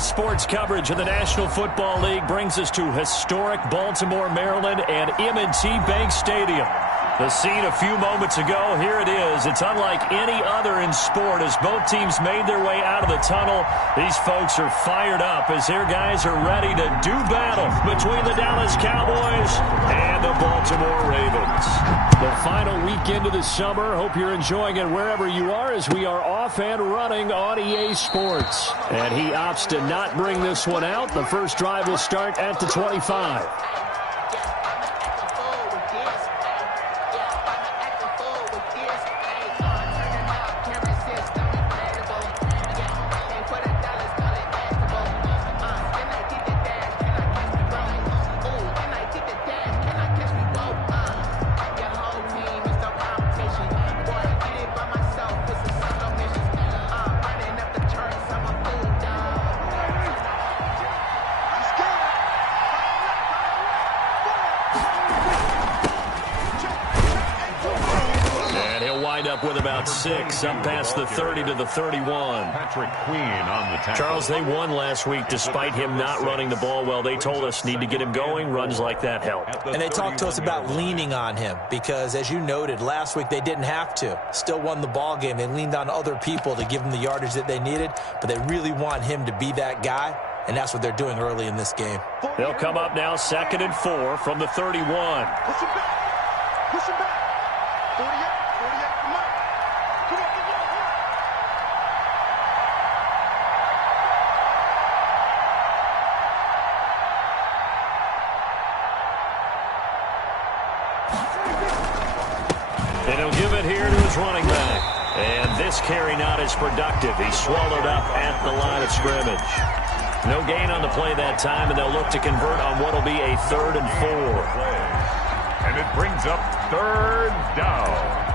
Sports coverage of the National Football League brings us to historic Baltimore, Maryland, and M&T Bank Stadium. The scene a few moments ago, here it is. It's unlike any other in sport as both teams made their way out of the tunnel. These folks are fired up as their guys are ready to do battle between the Dallas Cowboys and the Baltimore Ravens. The final weekend of the summer. Hope you're enjoying it wherever you are as we are off and running on EA Sports. And he opts to not bring this one out. The first drive will start at the 25. With about 6, up past the 30 to the 31. Patrick Queen on the tackle. Charles, they won last week despite him not running the ball well. They told us need to get him going. Runs like that help. And they talked to us about leaning on him because, as you noted, last week they didn't have to. Still won the ball game. They leaned on other people to give them the yardage that they needed, but they really want him to be that guy, and that's what they're doing early in this game. They'll come up now 2nd and 4 from the 31. Push him back. Push him back. 48. And he'll give it here to his running back. And this carry not as productive. He's swallowed up at the line of scrimmage. No gain on the play that time, and they'll look to convert on what will be a 3rd and 4. And it brings up 3rd down.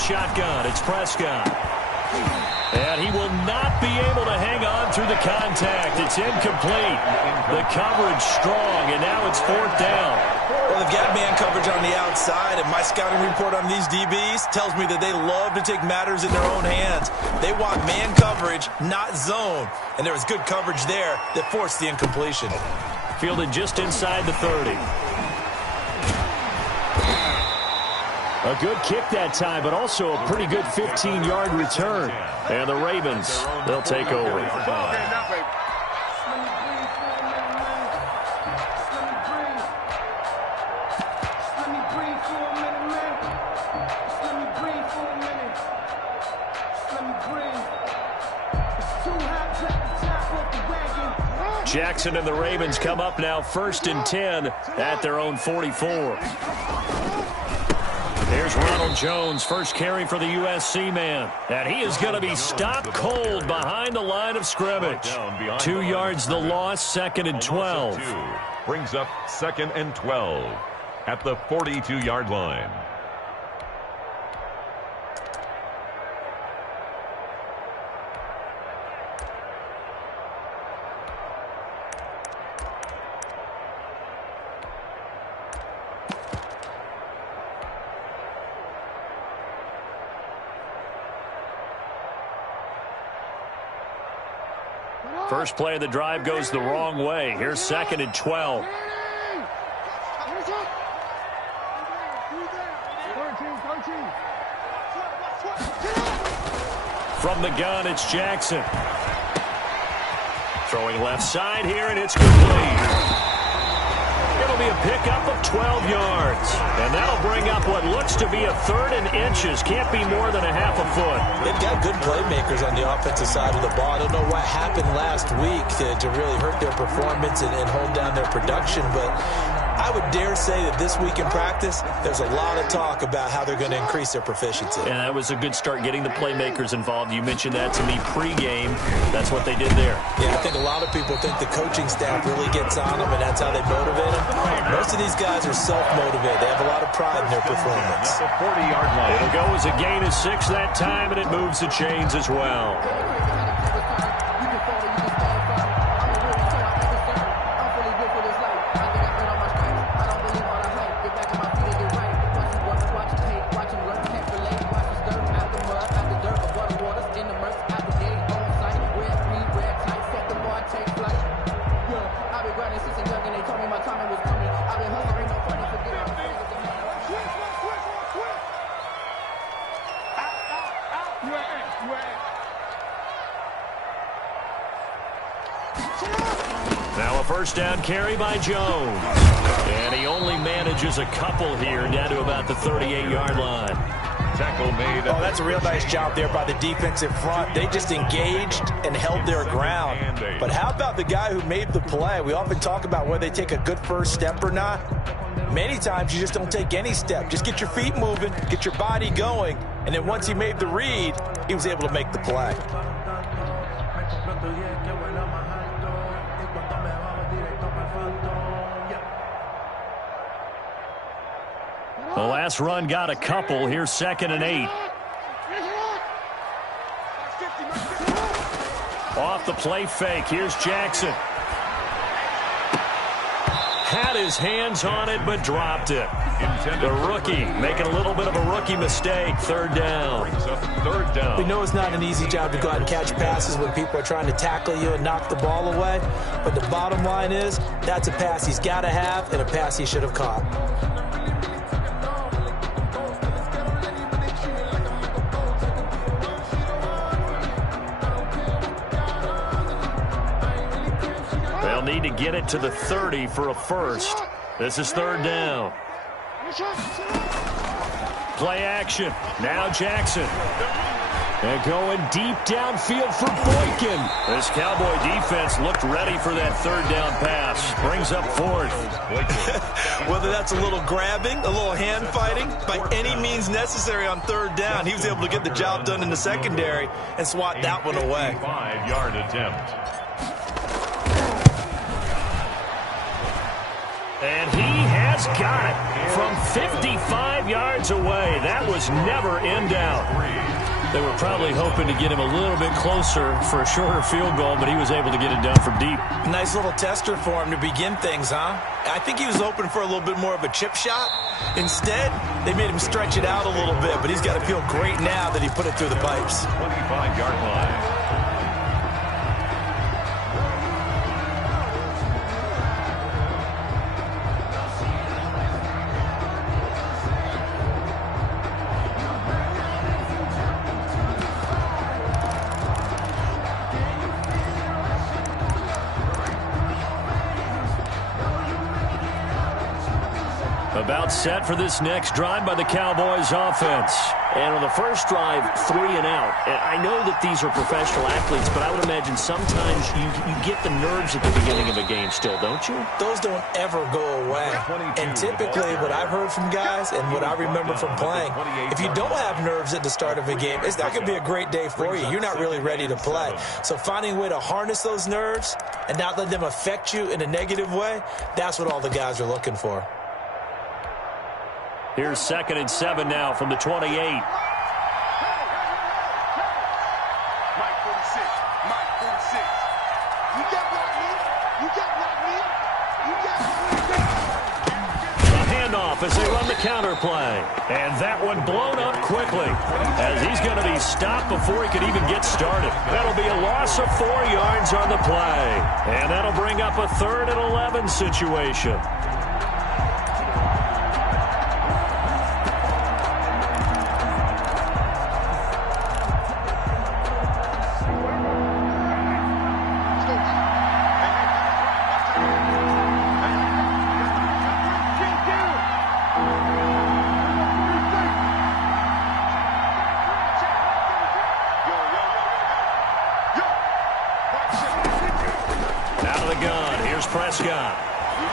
Shotgun, it's Prescott. And he will not be able to hang on through the contact. It's incomplete. The coverage strong, and now it's 4th down. Well, they've got man coverage on the outside, and my scouting report on these DBs tells me that they love to take matters in their own hands. They want man coverage, not zone. And there was good coverage there that forced the incompletion. Fielded just inside the 30. A good kick that time, but also a pretty good 15-yard return. And the Ravens, they'll take over. Jackson and the Ravens come up now 1st and 10 at their own 44. There's Ronald Jones, first carry for the USC man. And he is going to be stopped cold behind the line of scrimmage. 2 yards the loss, 2nd and 12. Brings up 2nd and 12 at the 42-yard line. First play of the drive goes the wrong way. Here's 2nd and 12. From the gun, it's Jackson. Throwing left side here, and it's complete. It'll be a pickup of 12 yards. And that'll bring up what looks to be a 3rd and inches. Can't be more than a half a foot. They've got good playmakers on the offensive side of the ball. I don't know what happened last week to really hurt their performance and hold down their production, but I I would dare say that this week in practice, there's a lot of talk about how they're going to increase their proficiency. And that was a good start getting the playmakers involved. You mentioned that to me pregame. That's what they did there. Yeah, I think a lot of people think the coaching staff really gets on them, and that's how they motivate them. Most of these guys are self-motivated. They have a lot of pride in their performance. At the 40-yard line. It'll go as a gain of 6 that time, and it moves the chains as well. Now a first down carry by Jones. And he only manages a couple here, down to about the 38-yard line. Tackle made. Oh, that's a real nice job there by the defensive front. They just engaged and held their ground. But how about the guy who made the play? We often talk about whether they take a good first step or not. Many times you just don't take any step. Just get your feet moving, get your body going, and then once he made the read, he was able to make the play. The last run got a couple. Here's 2nd and 8. Off the play fake. Here's Jackson. Had his hands on it, but dropped it. The rookie making a little bit of a rookie mistake. 3rd down. Third down. We know it's not an easy job to go out and catch passes when people are trying to tackle you and knock the ball away. But the bottom line is, that's a pass he's got to have and a pass he should have caught. They'll need to get it to the 30 for a first. This is 3rd down. Play action. Now Jackson. And going deep downfield for Boykin. This Cowboy defense looked ready for that 3rd down pass. Brings up 4th. Whether that's a little grabbing, a little hand fighting, by any means necessary on 3rd down, he was able to get the job done in the secondary and swat that one away. 5-yard attempt. And he has got it from 55 yards away. That was never in doubt. They were probably hoping to get him a little bit closer for a shorter field goal, but he was able to get it done from deep. Nice little tester for him to begin things, huh? I think he was hoping for a little bit more of a chip shot. Instead, they made him stretch it out a little bit, but he's got to feel great now that he put it through the pipes. 25-yard line. About set for this next drive by the Cowboys offense. And on the first drive, 3 and out. And I know that these are professional athletes, but I would imagine sometimes you get the nerves at the beginning of a game still, don't you? Those don't ever go away. And typically what I've heard from guys and what I remember from playing, if you don't have nerves at the start of a game, it's not going to be a great day for you. You're not really ready to play. So finding a way to harness those nerves and not let them affect you in a negative way, that's what all the guys are looking for. Here's 2nd and 7 now from the 28. A handoff as they run the counter play. And that one blown up quickly as he's going to be stopped before he could even get started. That'll be a loss of 4 yards on the play. And that'll bring up a 3rd and 11 situation.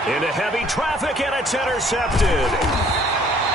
Into heavy traffic, and it's intercepted.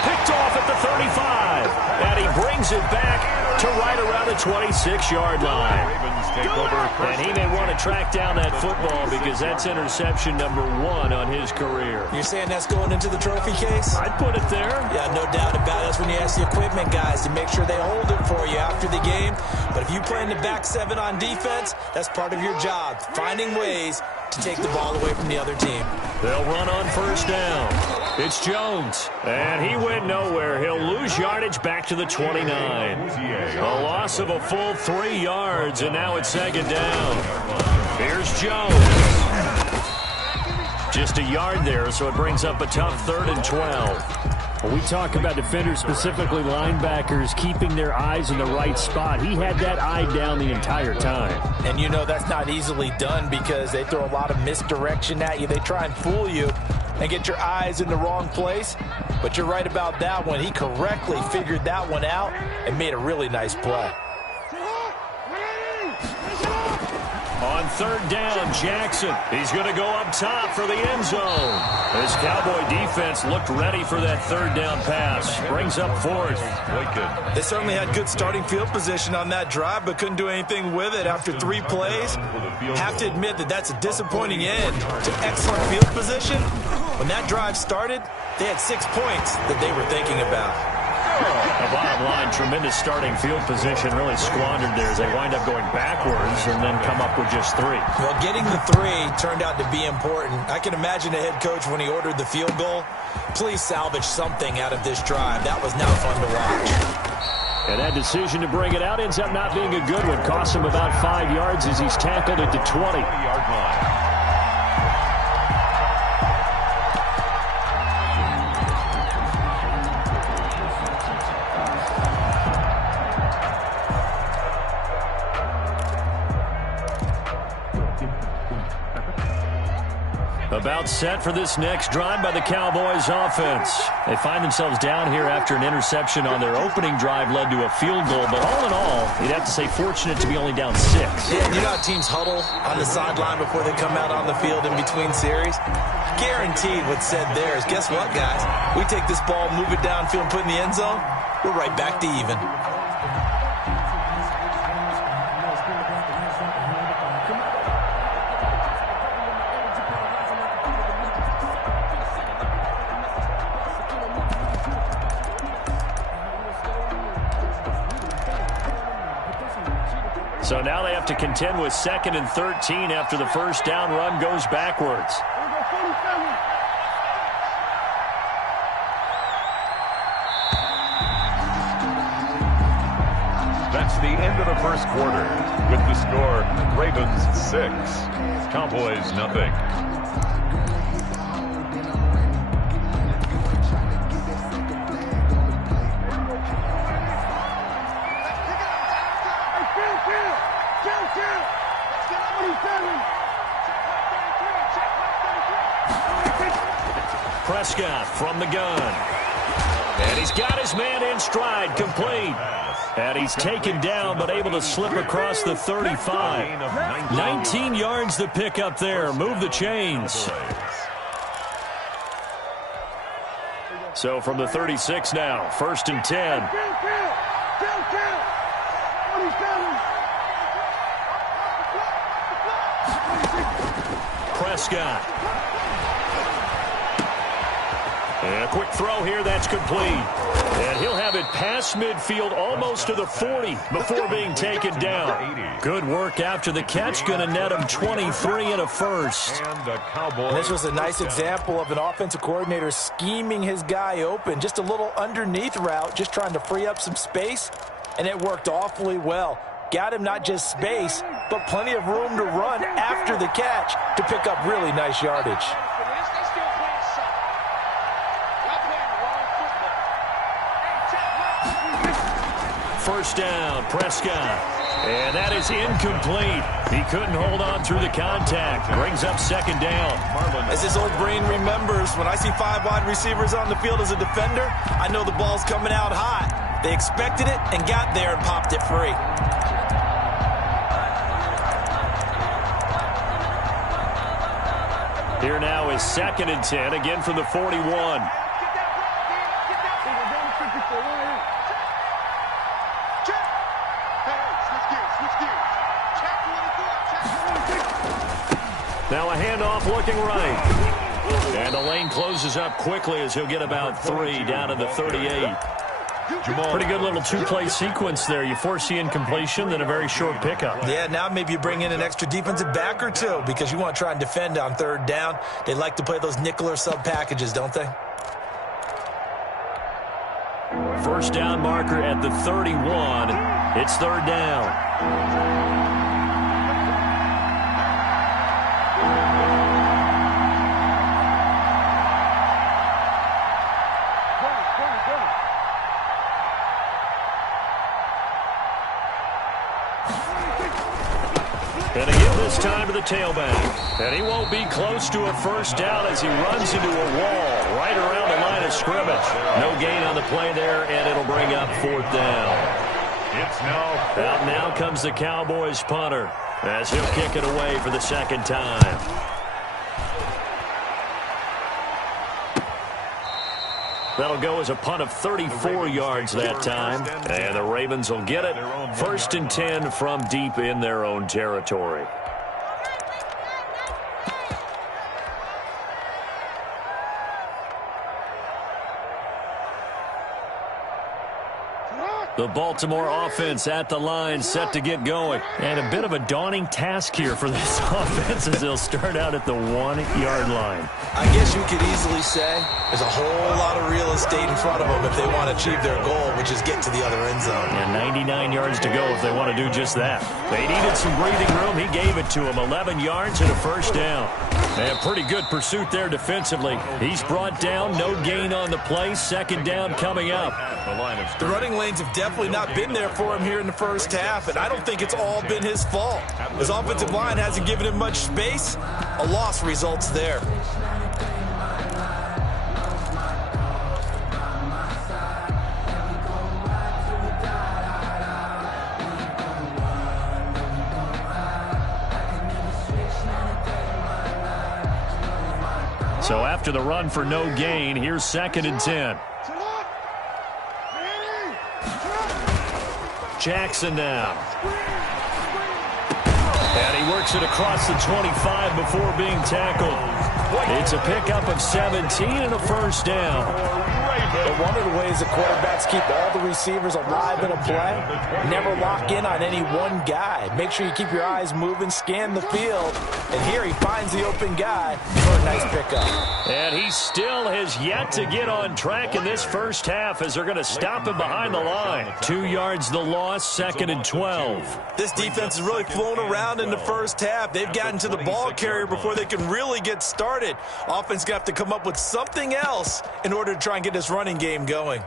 Picked off at the 35, and he brings it back to right around the 26-yard line. Ravens take over first. And he may want to track down that football because that's interception number 1 on his career. You're saying that's going into the trophy case? I'd put it there. Yeah, no doubt about it. That's when you ask the equipment guys to make sure they hold it for you after the game. But if you play in the back 7 on defense, that's part of your job, finding ways to take the ball away from the other team. They'll run on first down. It's Jones, and he went nowhere. He'll lose yardage back to the 29. A loss of a full 3 yards, and now it's second down. Here's Jones. Just a yard there, so it brings up a tough 3rd and 12. When we talk about defenders, specifically linebackers, keeping their eyes in the right spot, he had that eye down the entire time. And you know that's not easily done because they throw a lot of misdirection at you. They try and fool you and get your eyes in the wrong place. But you're right about that one. He correctly figured that one out and made a really nice play. On 3rd down, Jackson. He's going to go up top for the end zone. This Cowboy defense looked ready for that 3rd down pass. Brings up 4th. They certainly had good starting field position on that drive, but couldn't do anything with it after 3 plays. Have to admit that that's a disappointing end to excellent field position. When that drive started, they had 6 points that they were thinking about. The bottom line, tremendous starting field position, really squandered there as they wind up going backwards and then come up with just 3. Well, getting the 3 turned out to be important. I can imagine the head coach when he ordered the field goal. Please salvage something out of this drive. That was not fun to watch. And that decision to bring it out ends up not being a good one. Costs him about 5 yards as he's tackled at the 20-yard line. About set for this next drive by the Cowboys offense. They find themselves down here after an interception on their opening drive led to a field goal. But all in all, you'd have to say fortunate to be only down 6. Yeah, you know how teams huddle on the sideline before they come out on the field in between series? Guaranteed what's said there is, guess what, guys? We take this ball, move it downfield, and put it in the end zone, we're right back to even. So now they have to contend with 2nd and 13 after the first down run goes backwards. That's the end of the first quarter. With the score, Ravens 6, Cowboys nothing. Prescott from the gun. And he's got his man in stride, complete. And he's taken down, but able to slip across the 35. 19 yards to pick up there. Move the chains. So from the 36 now, 1st and 10. Prescott. And a quick throw here, that's complete. And he'll have it past midfield, almost to the 40, before being taken down. Good work after the catch, going to net him 23 and a first. And this was a nice example of an offensive coordinator scheming his guy open. Just a little underneath route, just trying to free up some space, and it worked awfully well. Got him not just space, but plenty of room to run after the catch to pick up really nice yardage. First down, Prescott. And that is incomplete. He couldn't hold on through the contact. Brings up 2nd down. As his old brain remembers, when I see 5 wide receivers on the field as a defender, I know the ball's coming out hot. They expected it and got there and popped it free. Here now is 2nd and 10, again from the 41. Now a handoff looking right. And the lane closes up quickly as he'll get about 3 down to the 38. Pretty good little two-play sequence there. You force the incompletion, then a very short pickup. Yeah, now maybe you bring in an extra defensive back or two because you want to try and defend on 3rd down. They like to play those nickel or sub packages, don't they? First down marker at the 31. It's 3rd down. And again this time to the tailback. And he won't be close to a first down as he runs into a wall right around the line of scrimmage. No gain on the play there, and it'll bring up 4th down. It's now. Out now comes the Cowboys punter as he'll kick it away for the 2nd time. That'll go as a punt of 34 yards that time. And the Ravens will get it. 1st and 10 from deep in their own territory. The Baltimore offense at the line, set to get going. And a bit of a daunting task here for this offense as they'll start out at the 1-yard line. I guess you could easily say there's a whole lot of real estate in front of them if they want to achieve their goal, which is get to the other end zone. And 99 yards to go if they want to do just that. They needed some breathing room. He gave it to them. 11 yards and a first down. And pretty good pursuit there defensively. He's brought down. No gain on the play. 2nd down coming up. The running lanes have definitely not been there for him here in the first half, and I don't think it's all been his fault. His offensive line hasn't given him much space. A loss results there. So after the run for no gain, here's 2nd and 10. Jackson now. And he works it across the 25 before being tackled. It's a pickup of 17 and a first down. But one of the ways the quarterbacks keep all the receivers alive in a play, never lock in on any one guy. Make sure you keep your eyes moving, scan the field. And here he finds the open guy for a nice pickup. And he still has yet to get on track in this first half as they're going to stop him behind the line. 2 yards the loss, 2nd and 12. This defense has really flown around in the first half. They've gotten to the ball carrier before they can really get started. Offense got to come up with something else in order to try and get this running game going.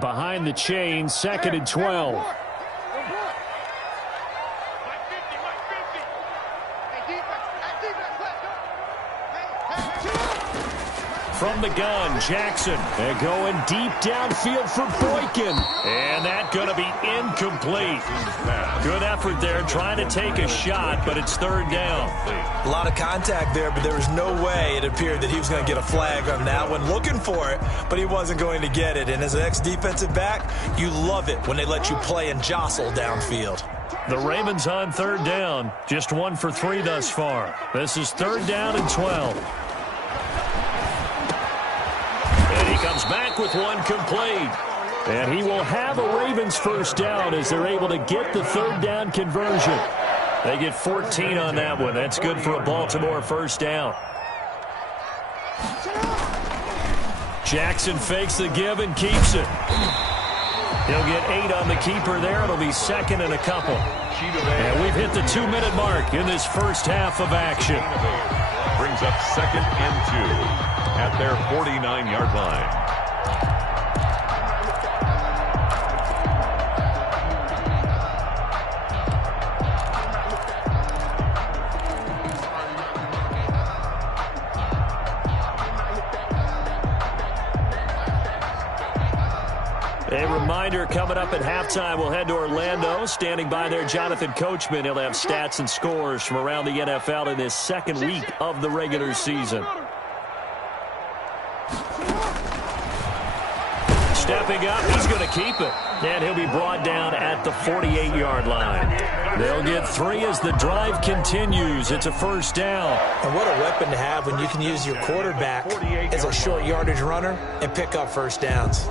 Behind the chain, 2nd and 12. From the gun, Jackson. They're going deep downfield for Boykin. And that going to be incomplete. Good effort there trying to take a shot, but it's 3rd down. A lot of contact there, but there was no way it appeared that he was going to get a flag on that one. Looking for it, but he wasn't going to get it. And as an ex-defensive back, you love it when they let you play and jostle downfield. The Ravens on 3rd down. Just 1 for 3 thus far. This is 3rd down and 12. Comes back with one complete. And he will have a Ravens first down as they're able to get the 3rd down conversion. They get 14 on that one. That's good for a Baltimore first down. Jackson fakes the give and keeps it. He'll get 8 on the keeper there. It'll be 2nd and a couple. And we've hit the 2-minute mark in this first half of action. Brings up 2nd and 2. At their 49-yard line. A reminder, coming up at halftime, we'll head to Orlando. Standing by there, Jonathan Coachman. He'll have stats and scores from around the NFL in this second week of the regular season. Stepping up, he's going to keep it. And he'll be brought down at the 48-yard line. They'll get 3 as the drive continues. It's a first down. And what a weapon to have when you can use your quarterback as a short yardage runner and pick up first downs.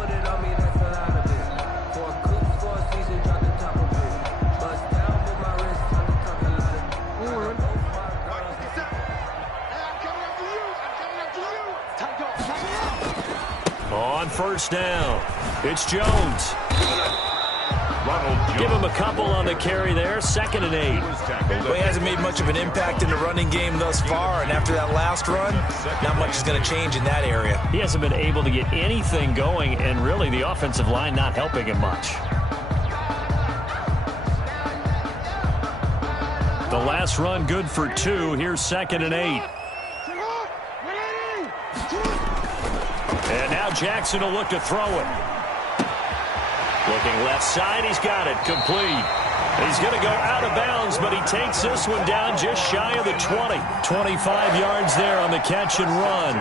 On first down, it's Jones. Give him a couple on the carry there. 2nd and 8. Well, he hasn't made much of an impact in the running game thus far, and after that last run, not much is going to change in that area. He hasn't been able to get anything going, and really the offensive line not helping him much. The last run good for 2. Here's 2nd and 8. And now Jackson will look to throw it. Looking left side, he's got it. Complete. He's going to go out of bounds, but he takes this one down just shy of the 20. 25 yards there on the catch and run.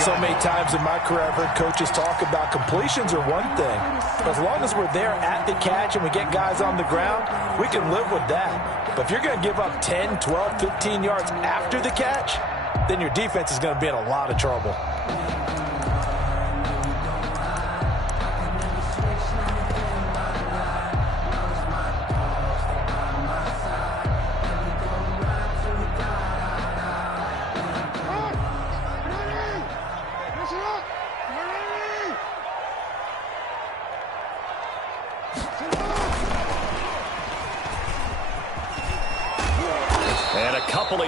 So many times in my career, I've heard coaches talk about completions are one thing. But as long as we're there at the catch and we get guys on the ground, we can live with that. But if you're going to give up 10, 12, 15 yards after the catch, then your defense is going to be in a lot of trouble.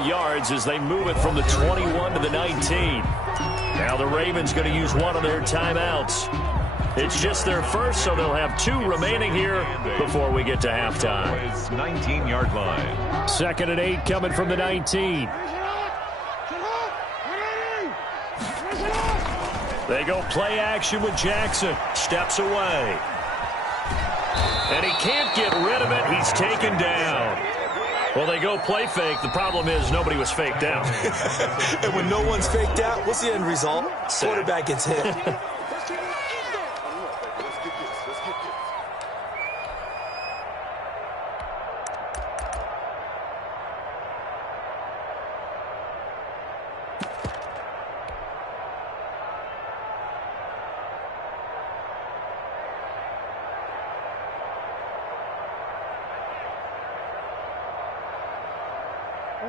Yards as they move it from the 21 to the 19. Now the Ravens going to use one of their timeouts. It's just their first, so they'll have 2 remaining here before we get to halftime. 19-yard line. 2nd and 8 coming from the 19. They go play action with Jackson. Steps away. And he can't get rid of it. He's taken down. Well, they go play fake. The problem is nobody was faked out. And when no one's faked out, what's the end result? Quarterback gets hit.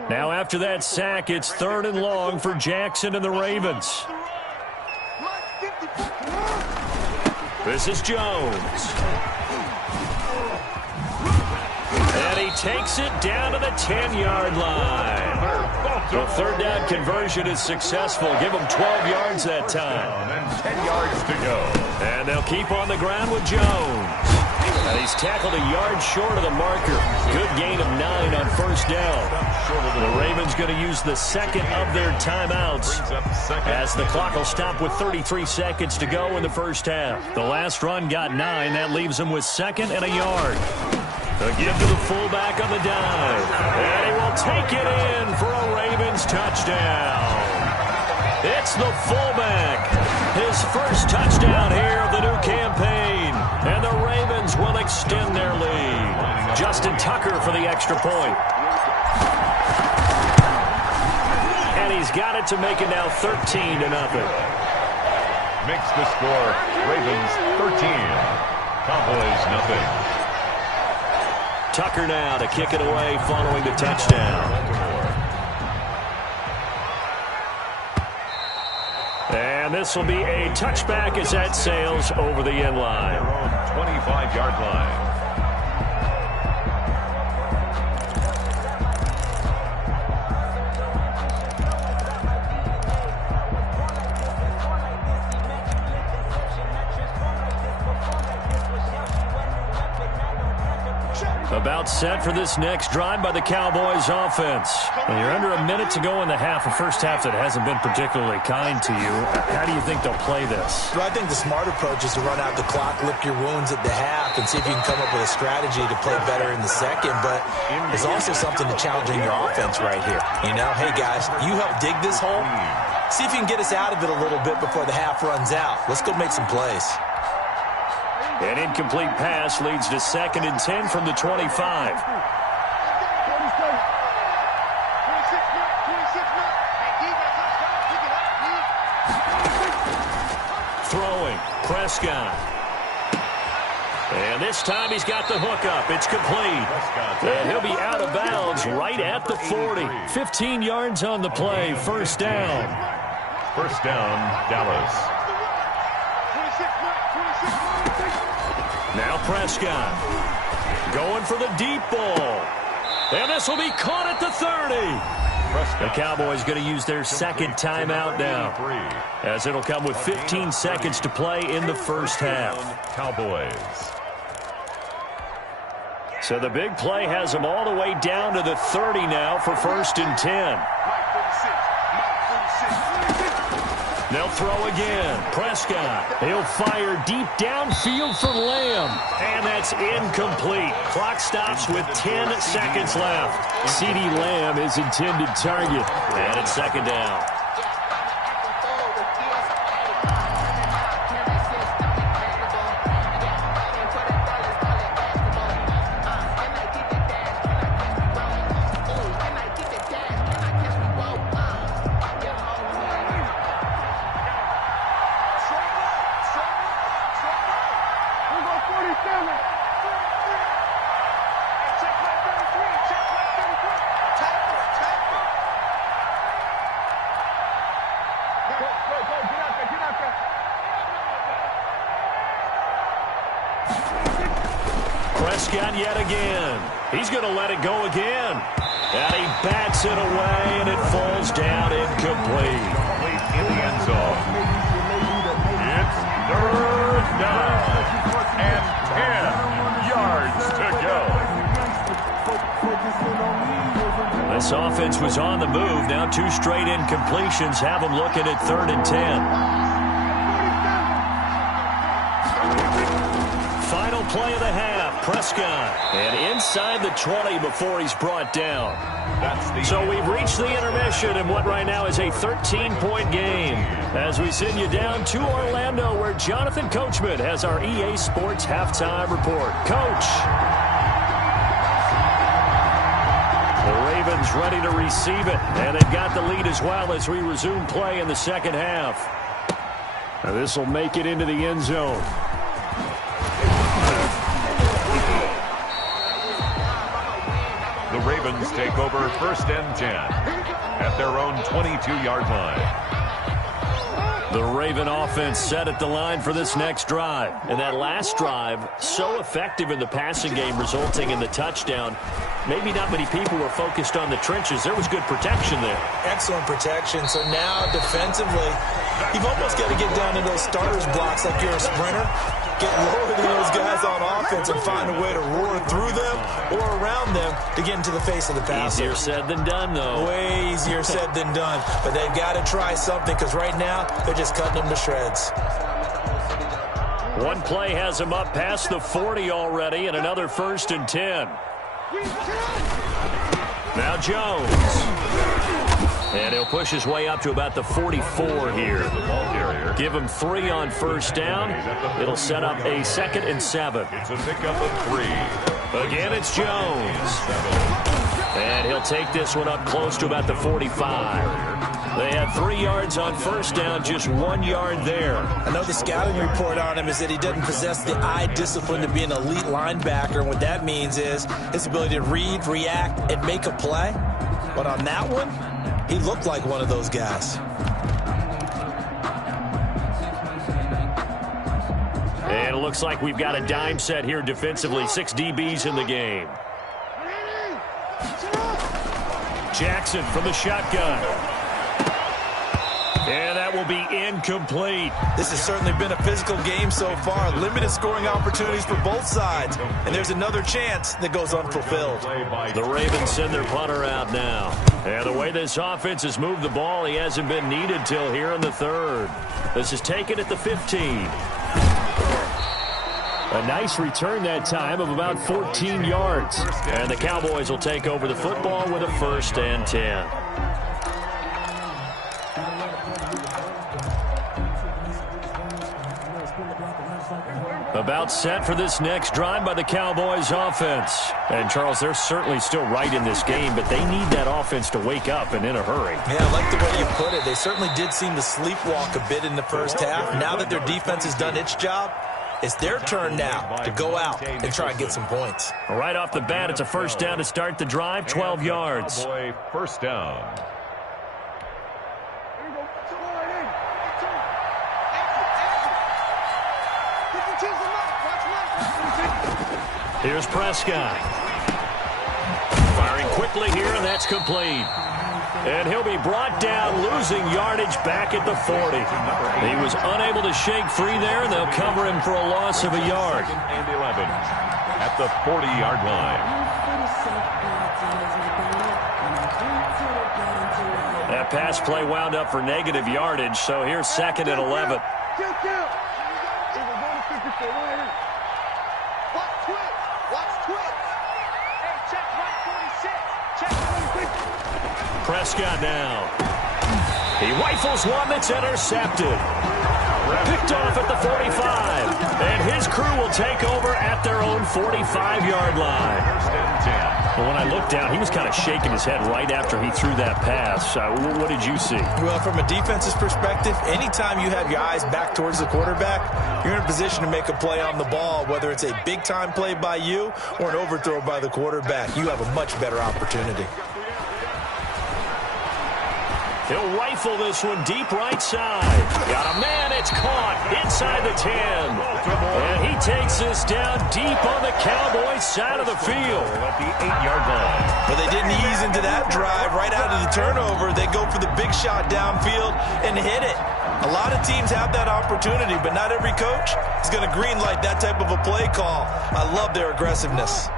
Now after that sack, it's 3rd and long for Jackson and the Ravens. This is Jones. And he takes it down to the 10-yard line. The 3rd down conversion is successful. Give him 12 yards that time. And 10 yards to go. And they'll keep on the ground with Jones. And he's tackled a yard short of the marker. Good gain of 9 on first down. The Ravens going to use the 2nd of their timeouts as the clock will stop with 33 seconds to go in the first half. The last run got 9. That leaves them with 2nd and a yard. A give to the fullback on the dive. And he will take it in for a Ravens touchdown. It's the fullback. His first touchdown here of the new campaign. And the Ravens will extend their lead. Justin Tucker for the extra point. And he's got it to make it now 13-0. Makes the score Ravens 13. Cowboys nothing. Tucker now to kick it away following the touchdown. And this will be a touchback as that sails over the end line. 25-yard line. About set for this next drive by the Cowboys offense. And you're under a minute to go in the half, a first half that hasn't been particularly kind to you. How do you think they'll play this? Well, I think the smart approach is to run out the clock, lick your wounds at the half, and see if you can come up with a strategy to play better in the second. But there's also something to challenging your offense right here. You know, hey, guys, you help dig this hole. See if you can get us out of it a little bit before the half runs out. Let's go make some plays. An incomplete pass leads to 2nd and 10 from the 25. Throwing, Prescott. And this time he's got the hook up. It's complete. And he'll be out of bounds right at the 40. 15 yards on the play. First down. First down, Dallas. Now Prescott going for the deep ball. And this will be caught at the 30. The Cowboys going to use their second timeout now, as it'll come with 15 seconds to play in the first half. Cowboys. So the big play has them all the way down to the 30 now for 1st and 10. They'll throw again. Prescott. He'll fire deep downfield for Lamb. And that's incomplete. Clock stops with 10 seconds left. CeeDee Lamb is intended target. And it's 2nd down. Prescott yet again. He's going to let it go again. And he bats it away, and it falls down incomplete. In the end zone. It's 3rd down. And 10 yards to go. This offense was on the move. Now 2 straight incompletions have them looking at 3rd and 10. Final play of the half. Prescott. And inside the 20 before he's brought down. So we've reached the intermission in what right now is a 13-point game, as we send you down to Orlando, where Jonathan Coachman has our EA Sports halftime report. Coach. The Ravens ready to receive it, and they've got the lead as well as we resume play in the second half. Now this will make it into the end zone. The Ravens take over 1st and 10 at their own 22-yard line. The Raven offense set at the line for this next drive. And that last drive, so effective in the passing game, resulting in the touchdown. Maybe not many people were focused on the trenches. There was good protection there. Excellent protection. So now defensively, you've almost got to get down to those starters blocks like you're a sprinter. Get lower than those guys on offense and find a way to roar through them or around them to get into the face of the passer. Easier said than done, though. Way easier said than done. But they've got to try something, because right now they're just cutting them to shreds. One play has him up past the 40 already, and another 1st and 10. Now Jones. And he'll push his way up to about the 44 here. Give him 3 on 1st down. It'll set up a 2nd and 7. It's a pickup of 3. Again, it's Jones. And he'll take this one up close to about the 45. They had 3 yards on 1st down, just 1 yard there. I know the scouting report on him is that he doesn't possess the eye discipline to be an elite linebacker. And what that means is his ability to read, react, and make a play. But on that one, he looked like one of those guys. And it looks like we've got a dime set here defensively. 6 DBs in the game. Jackson from the shotgun. And that will be incomplete. This has certainly been a physical game so far. Limited scoring opportunities for both sides. And there's another chance that goes unfulfilled. The Ravens send their punter out now. And the way this offense has moved the ball, he hasn't been needed till here in the third. This is taken at the 15. A nice return that time of about 14 yards. And the Cowboys will take over the football with a 1st and 10. About set for this next drive by the Cowboys offense. And, Charles, they're certainly still right in this game, but they need that offense to wake up and in a hurry. Yeah, I like the way you put it. They certainly did seem to sleepwalk a bit in the first half. Now that their defense has done its job, it's their turn now to go out and try and get some points. Right off the bat, it's a 1st down to start the drive, 12 yards. Cowboy 1st down. Here's Prescott. Firing quickly here, and that's complete. And he'll be brought down, losing yardage back at the 40. He was unable to shake free there, and they'll cover him for a loss of a yard. 2nd and 11 at the 40-yard line. That pass play wound up for negative yardage, so here's 2nd and 11. Prescott now. He rifles one that's intercepted. Picked off at the 45. And his crew will take over at their own 45-yard line. 1st and 10. Well, when I looked down, he was kind of shaking his head right after he threw that pass. What did you see? Well, from a defense's perspective, anytime you have your eyes back towards the quarterback, you're in a position to make a play on the ball, whether it's a big-time play by you or an overthrow by the quarterback. You have a much better opportunity. He'll rifle this one deep right side. Got a man, it's caught inside the 10. And he takes this down deep on the Cowboys side of the field. At the 8-yard line. But they didn't ease into that drive right out of the turnover. They go for the big shot downfield and hit it. A lot of teams have that opportunity, but not every coach is going to greenlight that type of a play call. I love their aggressiveness.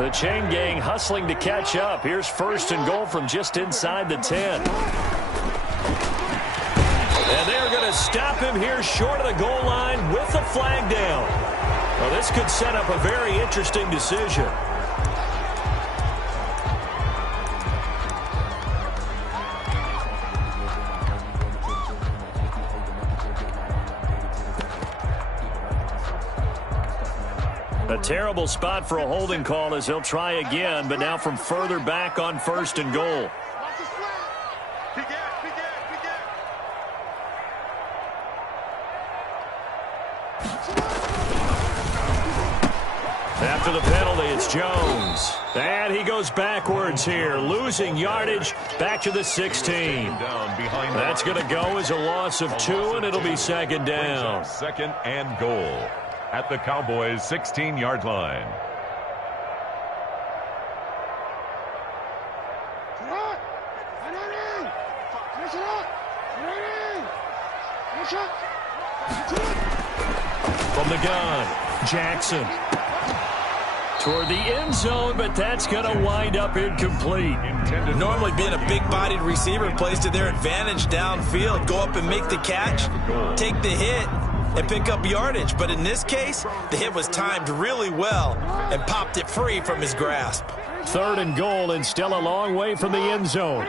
The chain gang hustling to catch up. Here's 1st and goal from just inside the 10. And they're going to stop him here short of the goal line with the flag down. Well, this could set up a very interesting decision. A terrible spot for a holding call as he'll try again, but now from further back on 1st and goal. After the penalty, it's Jones. And he goes backwards here, losing yardage back to the 16. That's going to go as a loss of 2, and it'll be 2nd down. 2nd and goal at the Cowboys' 16-yard line. From the gun, Jackson. Toward the end zone, but that's going to wind up incomplete. Normally being a big-bodied receiver plays to their advantage downfield. Go up and make the catch, take the hit, and pick up yardage. But in this case, the hit was timed really well and popped it free from his grasp. 3rd and goal, and still a long way from the end zone.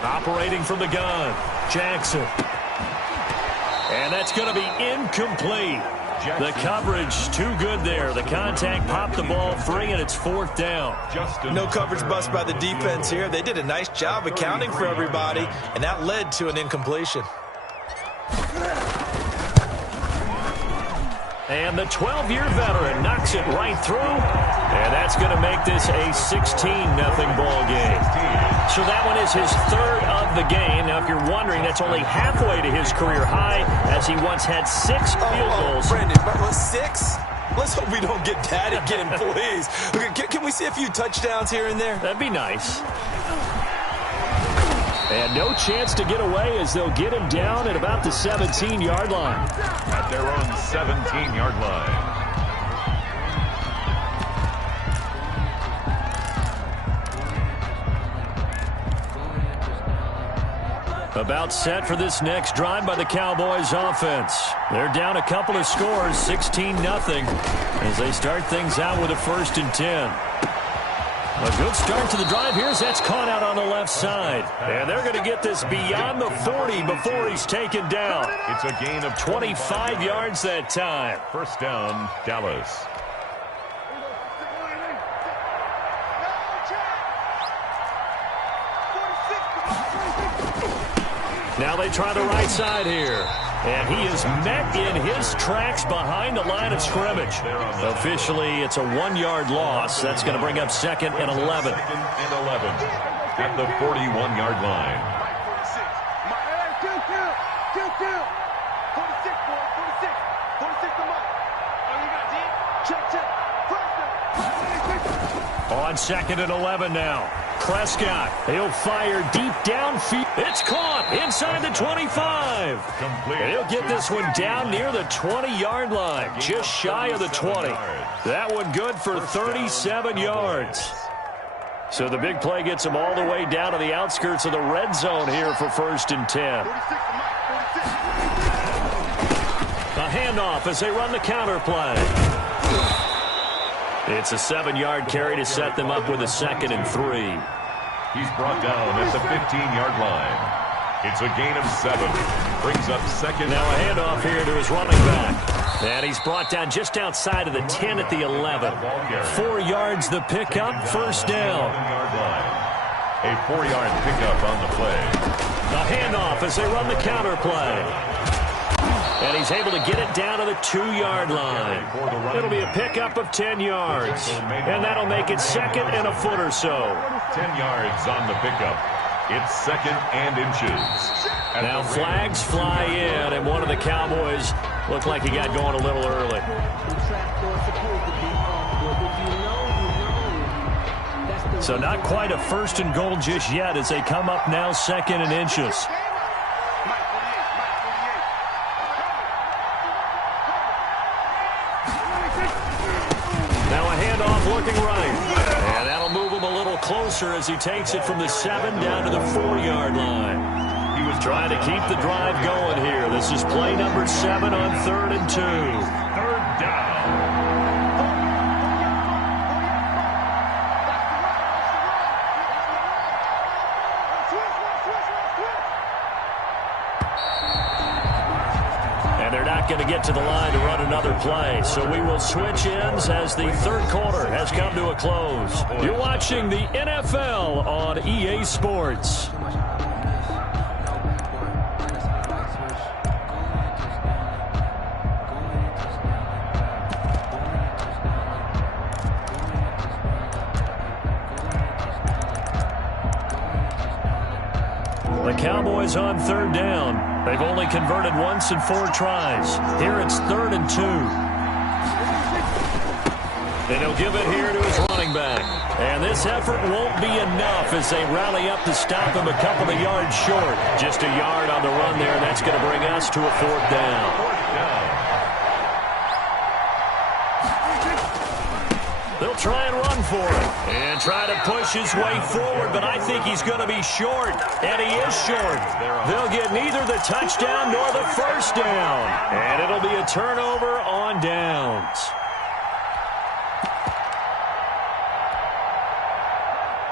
Operating from the gun, Jackson. And that's going to be incomplete. The coverage too good there. The contact popped the ball free, and it's 4th down. No coverage bust by the defense here. They did a nice job accounting for everybody, and that led to an incompletion. And the 12-year veteran knocks it right through. And that's going to make this a 16-0 ball game. So that one is his 3rd of the game. Now, if you're wondering, that's only halfway to his career high, as he once had 6 field goals. Brandon, 6? Let's hope we don't get that again, please. Can we see a few touchdowns here and there? That'd be nice. And no chance to get away as they'll get him down at about the 17-yard line. At their own 17-yard line. About set for this next drive by the Cowboys offense. They're down a couple of scores, 16-0, as they start things out with a 1st and 10. A good start to the drive here as that's caught out on the left side. And they're going to get this beyond the 40 before he's taken down. It's a gain of 25 yards that time. First down, Dallas. Now they try the right side here. And he is met in his tracks behind the line of scrimmage. Officially, it's a 1-yard loss. That's going to bring up 2nd and 11. 2nd and 11 at the 41-yard line. 46. On 2nd and 11 now. Prescott, he'll fire deep downfield. It's caught inside the 25. And he'll get this one down near the 20-yard line, just shy of the 20. That one good for 37 yards. So the big play gets him all the way down to the outskirts of the red zone here for 1st and 10. A handoff as they run the counter play. It's a 7-yard carry to set them up with a 2nd and 3. He's brought down at the 15-yard line. It's a gain of 7. Brings up 2nd. Now a handoff here to his running back. And he's brought down just outside of the 10 at the 11. 4 yards the pickup, 1st down. A 4-yard pickup on the play. A handoff as they run the counter play. And he's able to get it down to the 2-yard line. It'll be a pickup of 10 yards. And that'll make it 2nd and a foot or so. 10 yards on the pickup. It's 2nd and inches. Now flags fly in, and one of the Cowboys looked like he got going a little early. So not quite a 1st and goal just yet as they come up now 2nd and inches. Looking right. And that'll move him a little closer as he takes it from the 7 down to the 4-yard line. He was trying to keep the drive going here. This is play number 7 on 3rd and 2. 3rd down. Going to get to the line to run another play. So we will switch ends as the 3rd quarter has come to a close. You're watching the NFL on EA Sports. The Cowboys on 3rd down. They've only converted once in 4 tries. Here it's 3rd and 2. And he'll give it here to his running back. And this effort won't be enough as they rally up to stop him a couple of yards short. Just a yard on the run there, and that's going to bring us to a 4th down. They'll try and run for it and try to push his way forward, but I think he's going to be short, and he is short. They'll get neither the touchdown nor the 1st down, and it'll be a turnover on downs.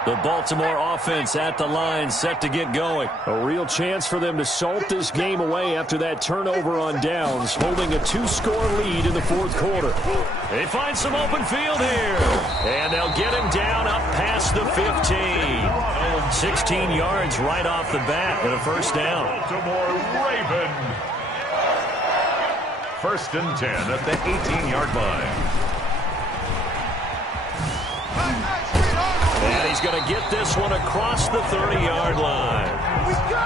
The Baltimore offense at the line set to get going. A real chance for them to salt this game away after that turnover on downs, holding a 2-score lead in the 4th quarter. They find some open field here, and they'll get him down up past the 15. 16 yards right off the bat and a 1st down. Baltimore Raven. 1st and 10 at the 18-yard line. And he's going to get this one across the 30-yard line.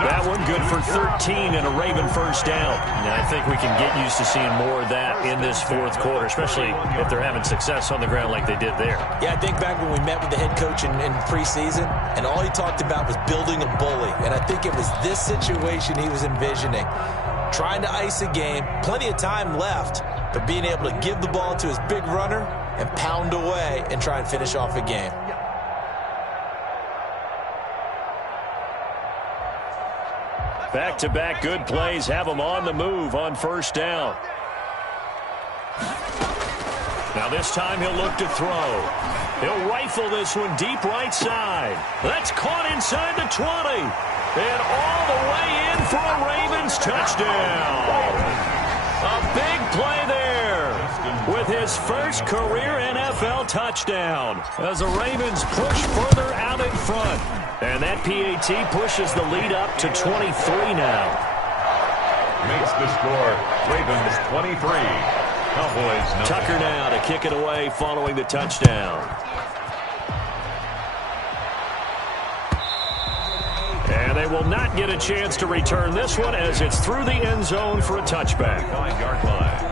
That one good for 13 and a Raven first down. And I think we can get used to seeing more of that in this fourth quarter, especially if they're having success on the ground like they did there. Yeah, I think back when we met with the head coach in preseason, and all he talked about was building a bully. And I think it was this situation he was envisioning. Trying to ice a game, plenty of time left, but being able to give the ball to his big runner and pound away and try and finish off a game. Back-to-back good plays have him on the move on first down. Now this time he'll look to throw. He'll rifle this one deep right side. That's caught inside the 20. And all the way in for a Ravens touchdown. A big play there with his first career NFL touchdown as the Ravens push further out in front. And that PAT pushes the lead up to 23 now. Makes the score Ravens 23. Cowboys 9. Tucker now to kick it away following the touchdown. And they will not get a chance to return this one as it's through the end zone for a touchback. 9-yard line.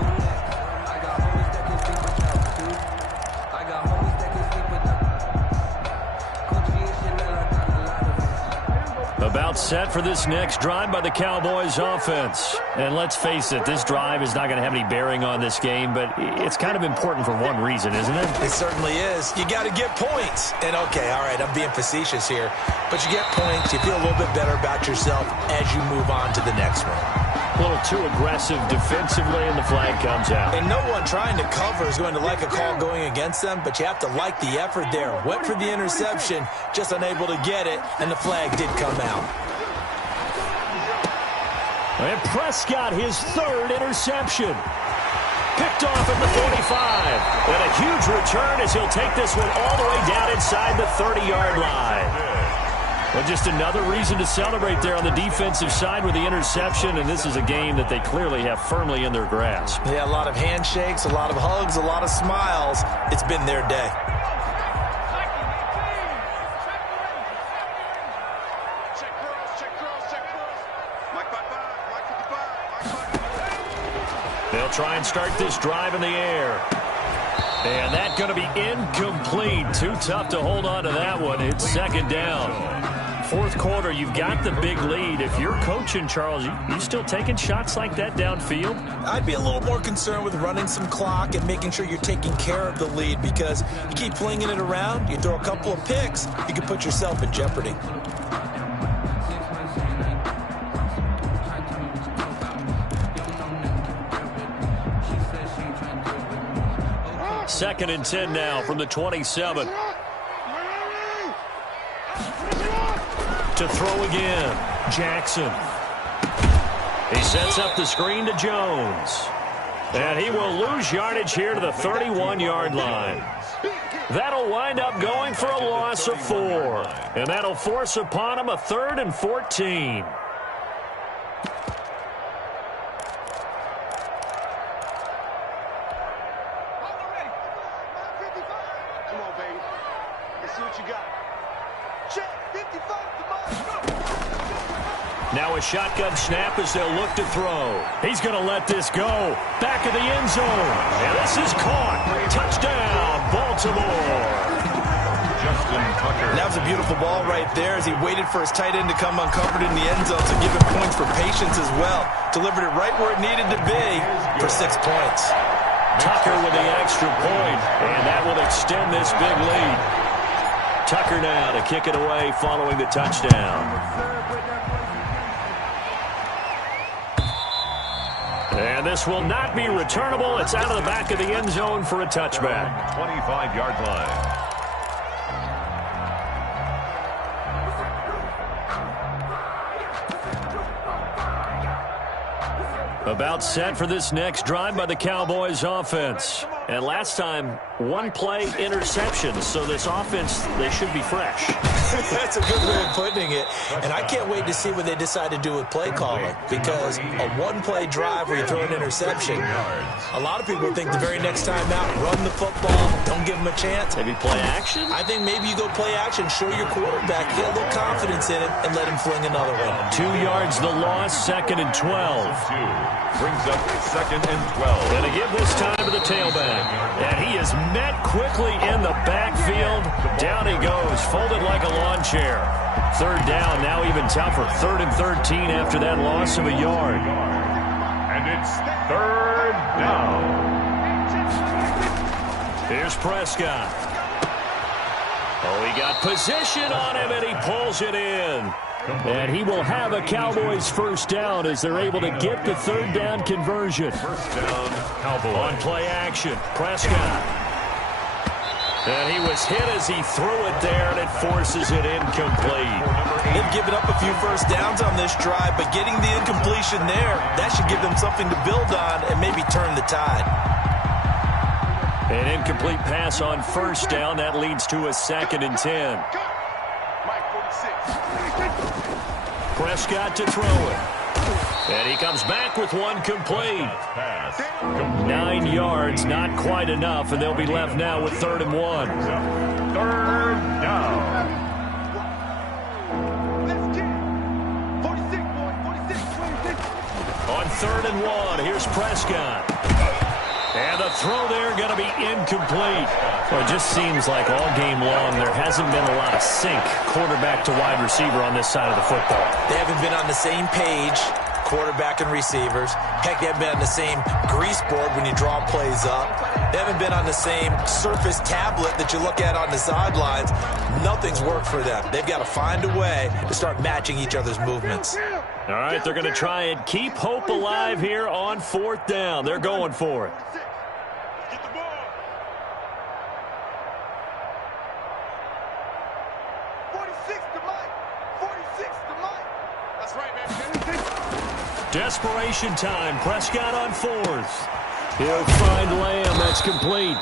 About set for this next drive by the Cowboys offense. And let's face it, this drive is not going to have any bearing on this game, but it's kind of important for one reason, isn't it? It certainly is. You got to get points. And okay, all right, I'm being facetious here, but you get points, you feel a little bit better about yourself as you move on to the next one. A little too aggressive defensively, and the flag comes out. And no one trying to cover is going to like a call going against them, but you have to like the effort there. Went for the interception, just unable to get it, and the flag did come out. And Prescott, his third interception. Picked off at the 45. And a huge return as he'll take this one all the way down inside the 30-yard line. Well, just another reason to celebrate there on the defensive side with the interception, and this is a game that they clearly have firmly in their grasp. Yeah, a lot of handshakes, a lot of hugs, a lot of smiles. It's been their day. They'll try and start this drive in the air. And that's going to be incomplete. Too tough to hold on to that one. It's second down. Fourth quarter, you've got the big lead. If you're coaching, Charles, you still taking shots like that downfield? I'd be a little more concerned with running some clock and making sure you're taking care of the lead, because you keep flinging it around, you throw a couple of picks, you can put yourself in jeopardy. Second and 10 now from the 27. To throw again, Jackson. He sets up the screen to Jones. And he will lose yardage here to the 31-yard line. That'll wind up going for a loss of 4. And that'll force upon him a 3rd and 14. Come on, baby. Let's see what you got. Check 55. Now a shotgun snap as they'll look to throw. He's going to let this go. Back of the end zone. And this is caught. Touchdown, Baltimore. Justin Tucker. That was a beautiful ball right there as he waited for his tight end to come uncovered in the end zone to give him points for patience as well. Delivered it right where it needed to be for 6 points. Tucker with the extra point, and that will extend this big lead. Tucker now to kick it away following the touchdown. And this will not be returnable. It's out of the back of the end zone for a touchback. 25-yard line. About set for this next drive by the Cowboys offense. And last time, one-play interceptions, so this offense, they should be fresh. That's a good way of putting it. And I can't wait to see what they decide to do with play calling, because a one-play drive where you throw an interception, a lot of people think the very next time out, run the football, don't give them a chance. Maybe play action? I think maybe you go play action, show your quarterback, get a little confidence in him, and let him fling another one. 2 yards the loss, 2nd and 12. Brings up 2nd and 12. And to give this time to the tailback. And he is met quickly in the backfield. Down he goes, folded like a lawn chair. 3rd down, now even tougher. 3rd and 13 after that loss of a yard. And it's 3rd down. Here's Prescott. Oh, he got position on him, and he pulls it in. And he will have a Cowboys 1st down as they're able to get the 3rd down conversion. 1st down, Cowboys. On play action, Prescott. And he was hit as he threw it there, and it forces it incomplete. They've given up a few 1st downs on this drive, but getting the incompletion there, that should give them something to build on and maybe turn the tide. An incomplete pass on 1st down. That leads to a 2nd and 10. Prescott to throw it. And he comes back with one complete. 9 yards, not quite enough, and they'll be left now with 3rd and 1. 3rd down. On 3rd and 1, here's Prescott. And the throw there going to be incomplete. Well, it just seems like all game long there hasn't been a lot of sync quarterback to wide receiver on this side of the football. They haven't been on the same page, quarterback and receivers. Heck, they haven't been on the same grease board when you draw plays up. They haven't been on the same surface tablet that you look at on the sidelines. Nothing's worked for them. They've got to find a way to start matching each other's movements. All right, they're going to try and keep hope alive here on 4th down. They're going for it. Desperation time. Prescott on 4th. He'll find Lamb. That's complete.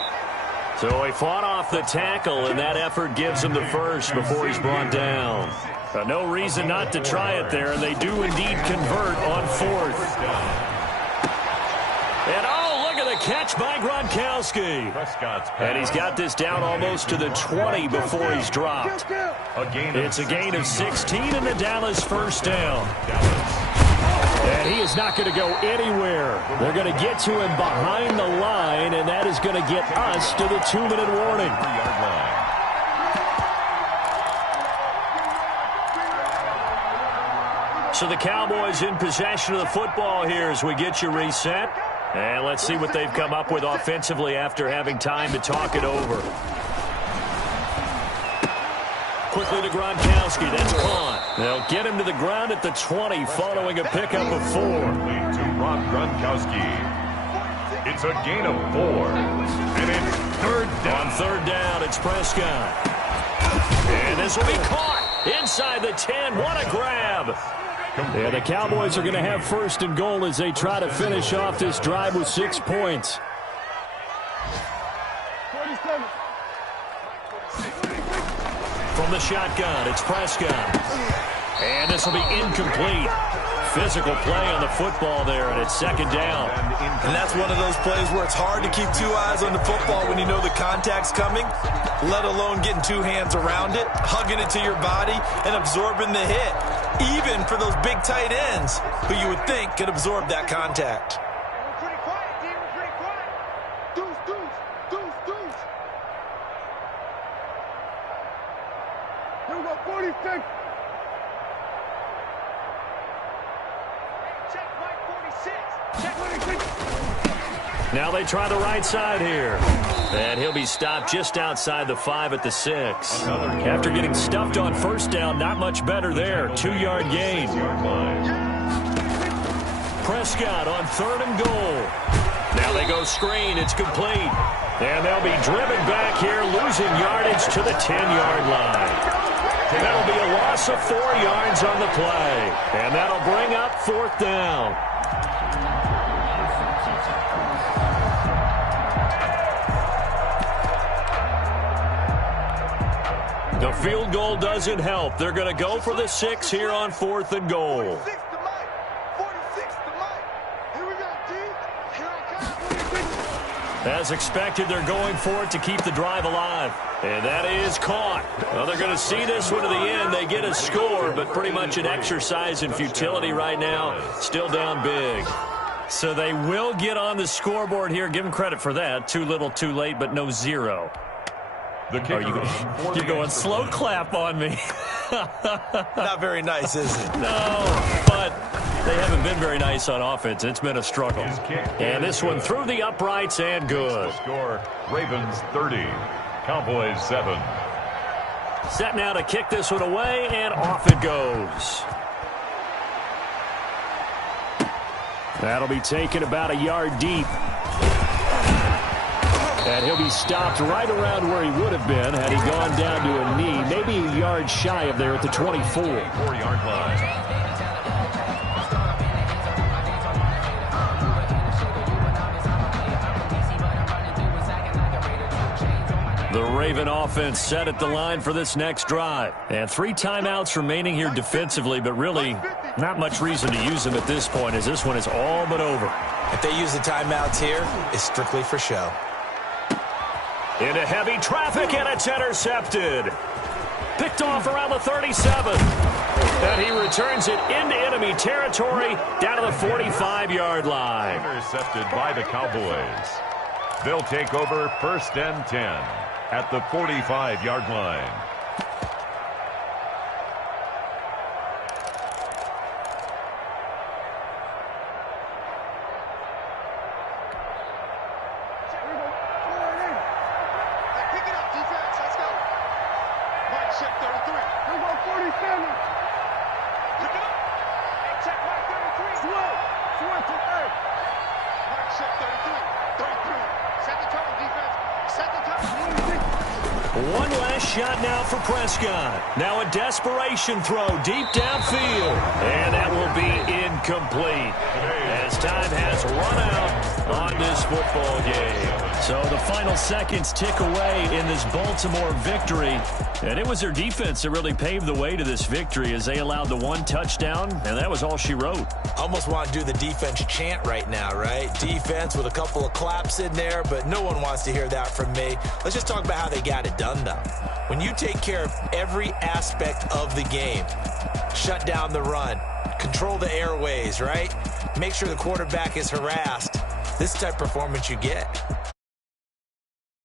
So he fought off the tackle, and that effort gives him the 1st before he's brought down. No reason not to try it there, and they do indeed convert on 4th. And oh, look at the catch by Gronkowski. And he's got this down almost to the 20 before he's dropped. It's a gain of 16 and the Dallas 1st down. And he is not going to go anywhere. They're going to get to him behind the line, and that is going to get us to the 2-minute warning. So the Cowboys in possession of the football here as we get you reset. And let's see what they've come up with offensively after having time to talk it over. Quickly to Gronkowski. That's caught. They'll get him to the ground at the 20 following a pickup of 4. To Rob Gronkowski. It's a gain of 4. And it's 3rd down. On 3rd down, it's Prescott. And this will be caught inside the 10. What a grab. Yeah, the Cowboys are going to have 1st and goal as they try to finish off this drive with 6 points. From the shotgun, it's Prescott. And this will be incomplete. Physical play on the football there, and it's 2nd down. And that's one of those plays where it's hard to keep 2 eyes on the football when you know the contact's coming, let alone getting 2 hands around it, hugging it to your body, and absorbing the hit, even for those big tight ends who you would think could absorb that contact. Now they try the right side here. And he'll be stopped just outside the 5 at the 6. After getting stuffed on 1st down, not much better there. 2-yard gain. Prescott on 3rd and goal. Now they go screen. It's complete. And they'll be driven back here, losing yardage to the 10-yard line. That'll be a loss of 4 yards on the play. And that'll bring up 4th down. field goal doesn't help. They're going to go for the 6 here on 4th and goal. 46 to Mike. 46 to Mike. Here we go, D. Here I come. As expected, they're going for it to keep the drive alive. And that is caught. Well, they're going to see this one to the end. They get a score, but pretty much an exercise in futility right now. Still down big. So they will get on the scoreboard here. Give them credit for that. Too little, too late, but no 0. You're going slow clap on me. Not very nice, is it? No, but they haven't been very nice on offense. It's been a struggle. And this one through the uprights and good. Score, Ravens 30, Cowboys 7. Set now to kick this one away, and off it goes. That'll be taken about a yard deep. And he'll be stopped right around where he would have been had he gone down to a knee, maybe a yard shy of there at the 24. 4-yard line. The Raven offense set at the line for this next drive. And 3 timeouts remaining here defensively, but really not much reason to use them at this point as this one is all but over. If they use the timeouts here, it's strictly for show. Into heavy traffic, and it's intercepted. Picked off around the 37. And he returns it into enemy territory down to the 45-yard line. Intercepted by the Cowboys. They'll take over 1st and 10 at the 45-yard line. One last shot now for Prescott. Now a desperation throw deep downfield. And that will be incomplete as time has run out on this football game. So the final seconds tick away in this Baltimore victory. And it was their defense that really paved the way to this victory as they allowed the 1 touchdown, and that was all she wrote. Almost want to do the defense chant right now, right? Defense with a couple of claps in there, but no one wants to hear that from me. Let's just talk about how they got it done, though. When you take care of every aspect of the game, shut down the run, control the airways, right? Make sure the quarterback is harassed. This type of performance you get.